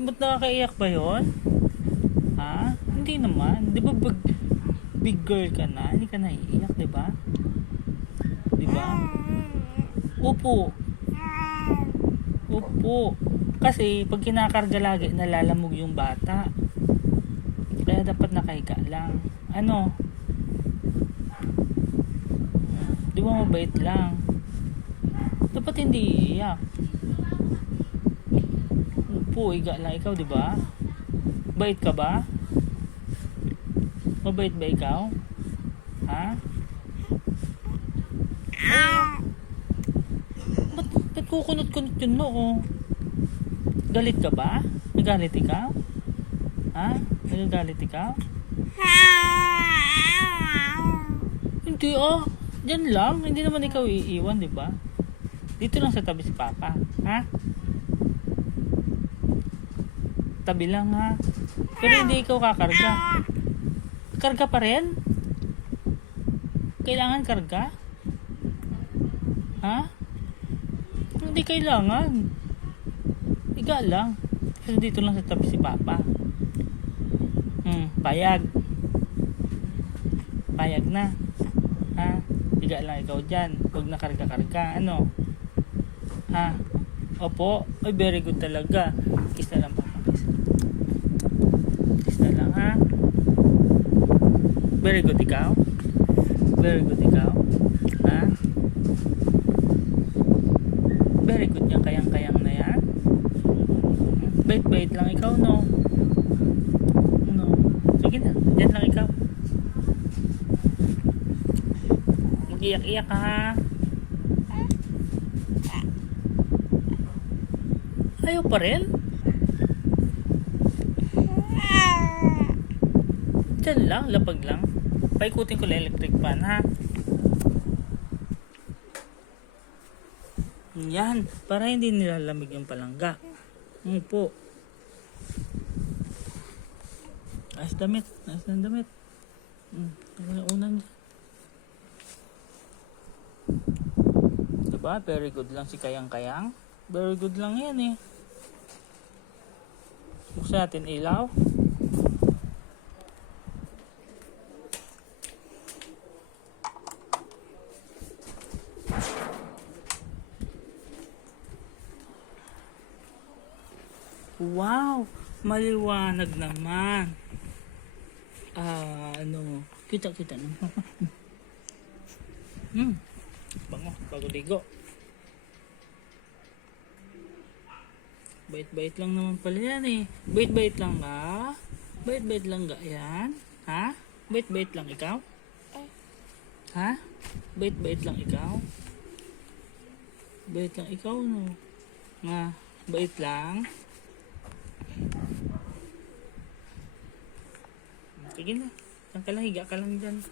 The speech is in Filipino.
Ba't nakakaiyak ba yun? Ha? Hindi naman. Di ba big girl ka na? Hindi ka naiiyak, di ba? Di ba? Opo. Opo. Kasi pag kinakarga lagi, nalalamog yung bata. Kaya dapat nakahiga lang. Ano? Di ba mabait lang? Dapat hindi iiyak. Opo, higa lang ikaw, di ba? Bait ka ba? Mabait ba ikaw? Ha? Ba't kukunot-kunot yun noo? Galit ka ba? Nagalit ikaw? Ha? Nagagalit ikaw? Hindi ah. Diyan lang. Hindi naman ikaw iiwan, di ba? Dito lang sa tabi si Papa. Ha? Tabi lang ha. Pero hindi ikaw kakarga. Karga pa rin? Kailangan karga? Ha? Hindi kailangan. Higa lang. Kasi dito lang sa tabi si Papa. Payag. Payag na. Ha? Higa lang ikaw dyan. Huwag na karga-karga. Ano? Ha? Opo. Ay, very good talaga. Kiss na lang, Papa. Kiss na lang, ha? Very good ikaw. Very good ikaw. Ha? Very good yan. Kayang-kayang na yan. Bait-bait lang ikaw, no? No. Sige na. Diyan lang ikaw. Mag-iyak-iyak ka, ha? Ayaw pa rin? Diyan lang. Lapag lang. Paikutin ko lang electric fan, ha? Yan. Para hindi nilalamig yung palangga. Po. Ayos damit. Ayos ng damit. Unan. Diba? Very good lang si Kayang-Kayang. Very good lang yan eh. Buksan natin ilaw. Wow! Maliwanag naman. Kita-kita naman. Bango, bago ligo. Bait-bait lang naman pala yan eh. Bait-bait lang nga. Bait-bait lang ga yan. Ha? Bait-bait lang ikaw? Ha? Bait-bait lang ikaw? Bait lang ikaw, no? Nga, bait lang. Sige na. Saan ka lang, higa ka lang dyan.